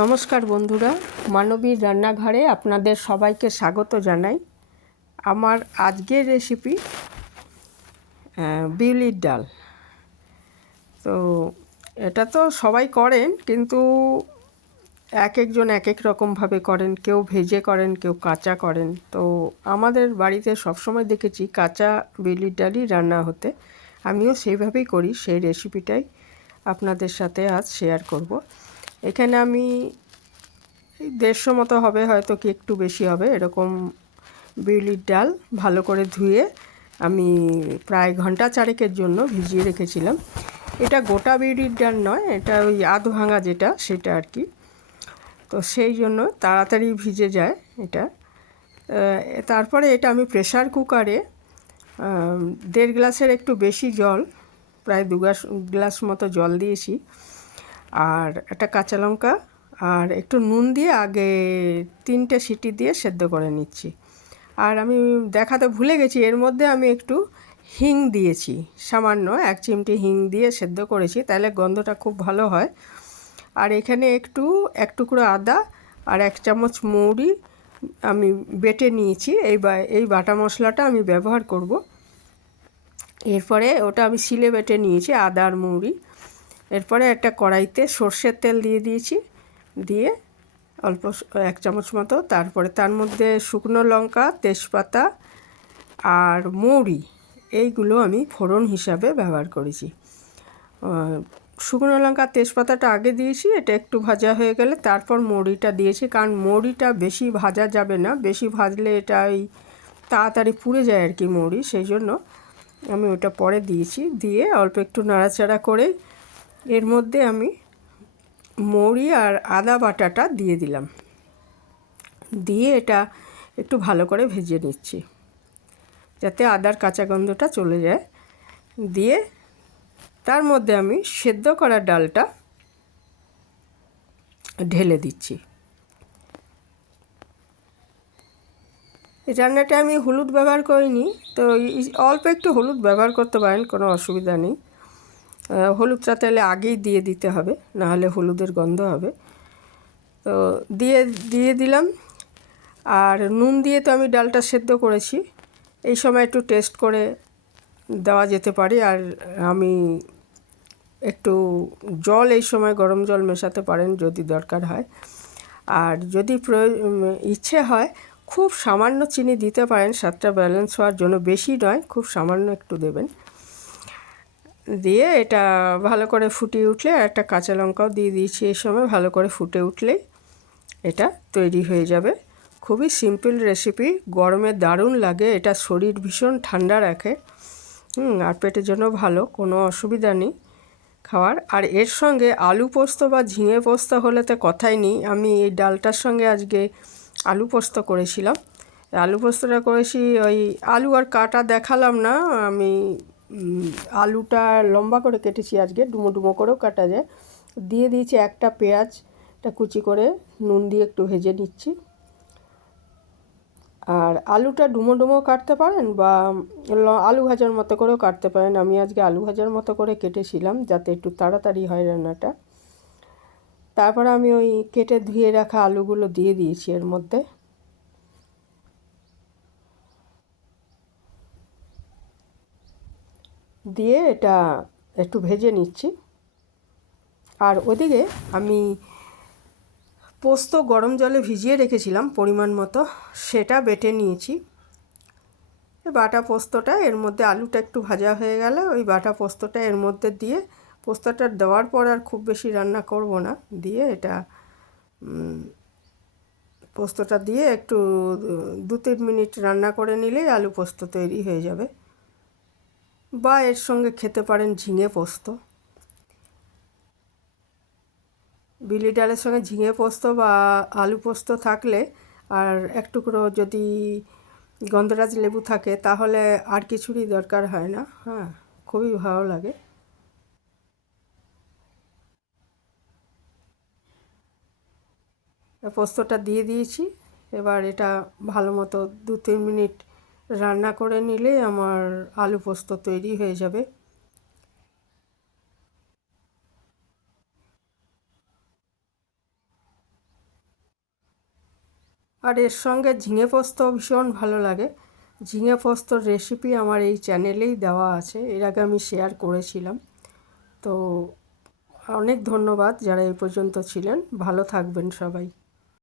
নমস্কার বন্ধুরা, মানবীর রান্নাঘরে আপনাদের সবাইকে স্বাগত জানাই। আমার আজকের রেসিপি বিউলির ডাল। তো এটা তো সবাই করেন, কিন্তু এক একজন এক এক রকমভাবে করেন, কেউ ভেজে করেন, কেউ কাঁচা করেন। তো আমাদের বাড়িতে সবসময় দেখেছি কাঁচা বিউলির ডালই রান্না হতে। আমিও সেইভাবেই করি, সেই রেসিপিটাই আপনাদের সাথে আজ শেয়ার করব। এখানে আমি দেড়শো মতো হবে, হয়তো কি একটু বেশি হবে। এরকম বিউলির ডাল ভালো করে ধুয়ে আমি প্রায় ঘণ্টা চারেকের জন্য ভিজিয়ে রেখেছিলাম। এটা গোটা বিউলির ডাল নয়, এটা ওই আধ ভাঙা যেটা, সেটা আর কি। তো সেই জন্য তাড়াতাড়ি ভিজে যায় এটা। তারপরে এটা আমি প্রেশার কুকারে দেড় গ্লাসের একটু বেশি জল, প্রায় দু গ্লাস গ্লাস মতো জল দিয়েছি। আর একটা কাঁচা লঙ্কা আর একটু নুন দিয়ে আগে তিনটে সিটি দিয়ে সেদ্ধ করে নিচ্ছি। আর আমি দেখাতে ভুলে গেছি, এর মধ্যে আমি একটু হিং দিয়েছি। সামান্য এক চিমটি হিং দিয়ে সেদ্ধ করেছি, তাহলে গন্ধটা খুব ভালো হয়। আর এখানে একটু, এক টুকরো আদা আর এক চামচ মৌরি আমি বেটে নিয়েছি। এই বা, এই বাটা মশলাটা আমি ব্যবহার করব। এরপরে ওটা আমি শিলে বেটে নিয়েছি আদা আর মৌরি। এরপরে একটা কড়াইতে সর্ষের তেল দিয়ে দিয়েছি, দিয়ে অল্প এক চামচ মতো, তারপরে তার মধ্যে শুকনো লঙ্কা, তেজপাতা আর মৌরি, এইগুলো আমি ফোড়ন হিসাবে ব্যবহার করেছি। শুকনো লঙ্কা, তেজপাতাটা আগে দিয়েছি, এটা একটু ভাজা হয়ে গেলে তারপর মৌরিটা দিয়েছি, কারণ মৌরিটা বেশি ভাজা যাবে না, বেশি ভাজলে এটা ওই তাড়াতাড়ি পুড়ে যায় আর কি মৌরি, সেই জন্য আমি ওটা পরে দিয়েছি, দিয়ে অল্প একটু নাড়াচাড়া করে এর মধ্যে আমি মৌরি আর আদা বাটাটা দিয়ে দিলাম। দিয়ে এটা একটু ভালো করে ভেজে নিচ্ছি, যাতে আদার কাঁচা গন্ধটা চলে যায়। দিয়ে তার মধ্যে আমি সেদ্ধ করা ডালটা ঢেলে দিচ্ছি। রান্নাটা আমি হলুদ ব্যবহার করিনি, তো অল্প একটু হলুদ ব্যবহার করতে পারেন, কোনো অসুবিধা নেই। হলুদটা তাহলে আগেই দিয়ে দিতে হবে, নাহলে হলুদের গন্ধ হবে। তো দিয়ে দিয়ে দিলাম। আর নুন দিয়ে তো আমি ডালটা সেদ্ধ করেছি। এই সময় একটু টেস্ট করে দেওয়া যেতে পারে, আর আমি একটু জল এই সময় গরম জল মেশাতে পারেন যদি দরকার হয়। আর যদি ইচ্ছে হয়, খুব সামান্য চিনি দিতে পারেন, স্বাদটা ব্যালেন্স হওয়ার জন্য। বেশি নয়, খুব সামান্য একটু দেবেন। দিয়ে এটা ভালো করে ফুটিয়ে উঠলে একটা কাঁচা লঙ্কাও দিয়ে দিয়েছি এই সময়, ভালো করে ফুটে উঠলেই এটা তৈরি হয়ে যাবে। খুবই সিম্পল রেসিপি গরমে দারুণ লাগে, এটা শরীর ভীষণ ঠান্ডা রাখে। আর পেটের জন্য ভালো, কোনো অসুবিধা নেই খাওয়ার। আর এর সঙ্গে আলু পোস্ত বা ঝিঙে পোস্ত হলে তো কথাই নেই, আমি এই ডালটার সঙ্গে আজকে আলু পোস্ত করেছিলাম। আলু পোস্তটা করেছি ওই আলু আর কাটা দেখালাম না, আমি আলুটা লম্বা করে কেটেছি আজকে, ডুমো ডুমো করেও কাটা যায়। দিয়ে দিয়েছি একটা পেঁয়াজটা কুচি করে নুন দিয়ে একটু ভেজে নিচ্ছি। আর আলুটা ডুমো ডুমো কাটতে পারেন বা আলু ভাজার মতো করেও কাটতে পারেন। আমি আজকে আলু ভাজার মতো করে কেটেছিলাম, যাতে একটু তাড়াতাড়ি হয় রান্নাটা। তারপর আমি ওই কেটে ধুয়ে রাখা আলুগুলো দিয়ে দিয়েছি এর মধ্যে। দিয়ে এটা একটু ভেজে নিচ্ছি। আর ওদিকে আমি পোস্ত গরম জলে ভিজিয়ে রেখেছিলাম পরিমাণ মতো, সেটা বেটে নিয়েছি। বাটা পোস্তটা, এর মধ্যে আলুটা একটু ভাজা হয়ে গেলে ওই বাটা পোস্তটা এর মধ্যে দিয়ে পোস্তটা দেওয়ার পর আর খুব বেশি রান্না করব না, দিয়ে এটা পোস্তটা দিয়ে একটু দু তিন মিনিট রান্না করে নিলেই আলু পোস্ত তৈরি হয়ে যাবে। বা এর সঙ্গে খেতে পারেন ঝিঙে পোস্ত। বিলি ডালের সঙ্গে ঝিঙে পোস্ত বা আলু পোস্ত থাকলে আর এক টুকরো যদি গন্ধরাজ লেবু থাকে তাহলে আর কিছুরই দরকার হয় না হ্যাঁ খুবই ভালো লাগে। পোস্তটা দিয়ে দিয়েছি, এবার এটা ভালো মতো দু তিন মিনিট রান্না করে নিলে আমার আলু পোস্ত তৈরি হয়ে যাবে। আর এর সঙ্গে ঝিঙে পোস্ত ভীষণ ভালো লাগে। ঝিঙে পোস্তর রেসিপি আমার এই চ্যানেলেই দেওয়া আছে, এর আগে আমি শেয়ার করেছিলাম। তো অনেক ধন্যবাদ যারা এই পর্যন্ত ছিলেন, ভালো থাকবেন সবাই।